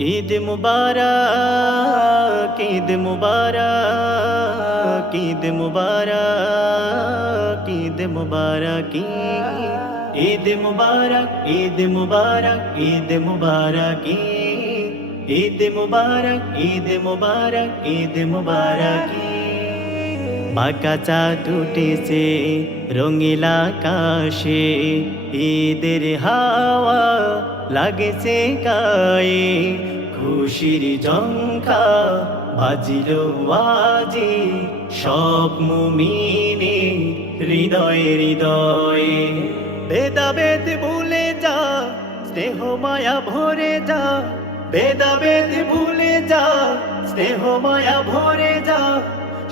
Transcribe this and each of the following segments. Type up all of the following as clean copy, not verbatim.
ঈদ মুবারক, ঈদ মুবারক, ঈদ মুবারক, ঈদ মুবারক, ঈদ মুবারক, ঈদ মুবারক, ঈদ মুবারক, ঈদ মুবারক, ঈদ মুবারক, ঈদ মুবারক। বাঁকা চাঁদ উঠেছে রঙিলা আকাশে, ঈদের হাওয়া লাগেছে গায়ে, খুশির ঝঙ্কা বাজিল বাজে, সব মুমিনে হৃদয়ে হৃদয়ে। ভেদাভেদ ভুলে যা, স্নেহ মায়া ভরে যা, ভেদাভেদ ভুলে যা, স্নেহ মায়া ভরে যা,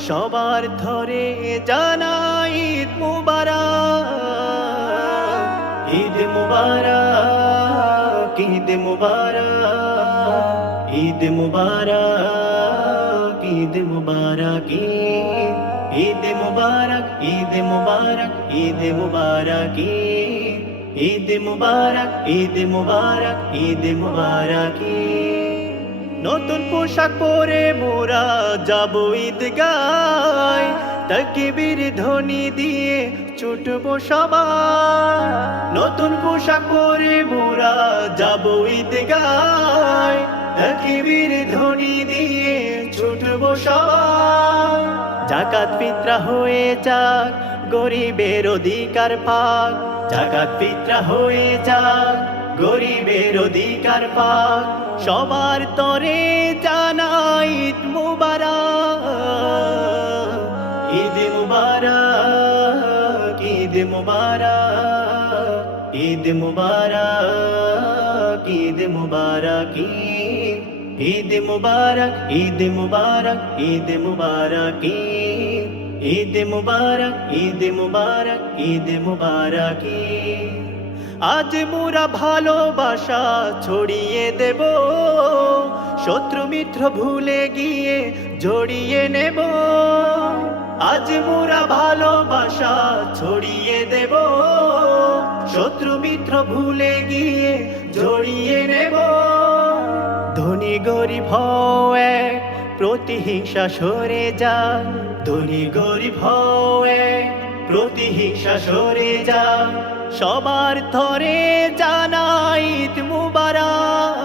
সবার ধরে জানাই ঈদ মুবারক, ঈদ মুবারক, ঈদ মুবারক, ঈদ মুবারক, ঈদ মুবারক, ঈদ মুবারক, ঈদ মুবারক, ঈদ মুবারক, ঈদ মুবারক, ঈদ মুবারক, ঈদ মুবারক। নতুন পোশাক পরে মোরা যাব ঈদগায়, তাকবীর ধ্বনি দিয়ে ছুটবো সবাই। নতুন পোশাক পরে মোরা যাব ঈদগায়, তাকবীর ধ্বনি দিয়ে ছুটবো সবাই। যাকাত ফিতরা হয়ে যাক গরিবের অধিকার পাক, যাকাত ফিতরা হয়ে যাক গরিবের অধিকার পাক, সবার তরে জানাই ঈদ মুবারক, ঈদ মুবারক, ঈদ মুবারক, ঈদ মুবারক, ঈদ মুবারক, ঈদ মুবারক, ঈদ মুবারক, ঈদ মুবারক, ঈদ মুবারক, ঈদ মুবারক, ঈদ মুবারক। আজ মোরা ভালোবাসা ছড়িয়ে দেব, শত্রু মিত্র ভুলে গিয়ে জড়িয়ে নেব। আজ মোরা ভালোবাসা ছড়িয়ে দেব, শত্রু মিত্র ভুলে গিয়ে জড়িয়ে নেব। ধনী গরিব হও এক, প্রতিহিংসা সরে যা, ধনী গরিব হও এক, প্রতিহিংসা সরে যা, সবার ধরে জানাই ঈদ মুবারক,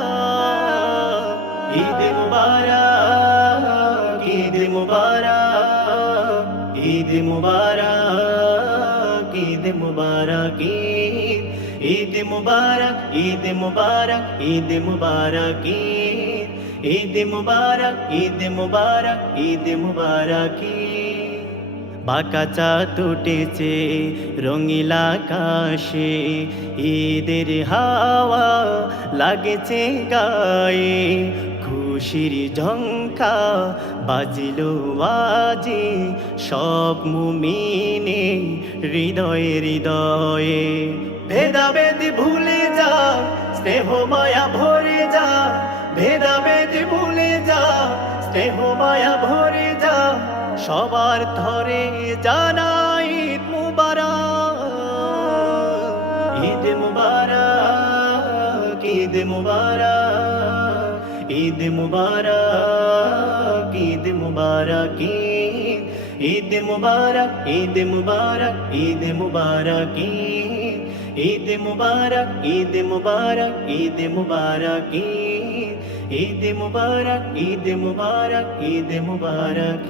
ঈদ মুবারক, ঈদ মুবারক, ঈদ মুবারক, ঈদ মুবারক, ঈদ মুবারক, ঈদ মুবারক, ঈদ মুবারক, ঈদ মুবারক, ঈদ মুবারক, ঈদ মুবারক। বাঁকা চাঁদ উঠেছে রঙিলা আকাশে, ঈদের হাওয়া লাগেছে গায়ে, খুশির ঝঙ্কা বাজিল বাজে, সব মুমিনে হৃদয়ে হৃদয়ে। ভেদাভেদ ভুলে যা, স্নেহ মায়া ভরে যা, ভেদাভেদ ভুলে যা, স্নেহ মায়া ভরে যা, সবার ধরে জানাই ঈদ মুবারক, ঈদ মুবারক, ঈদ মুবারক, ঈদ মুবারক, ঈদ মুবারক, ঈদ মুবারক, ঈদ মুবারক, ঈদ মুবারক, ঈদ মুবারক, ঈদ মুবারক, ঈদ মুবারক, ঈদ মুবারক, ঈদ মুবারক, ঈদ মুবারক।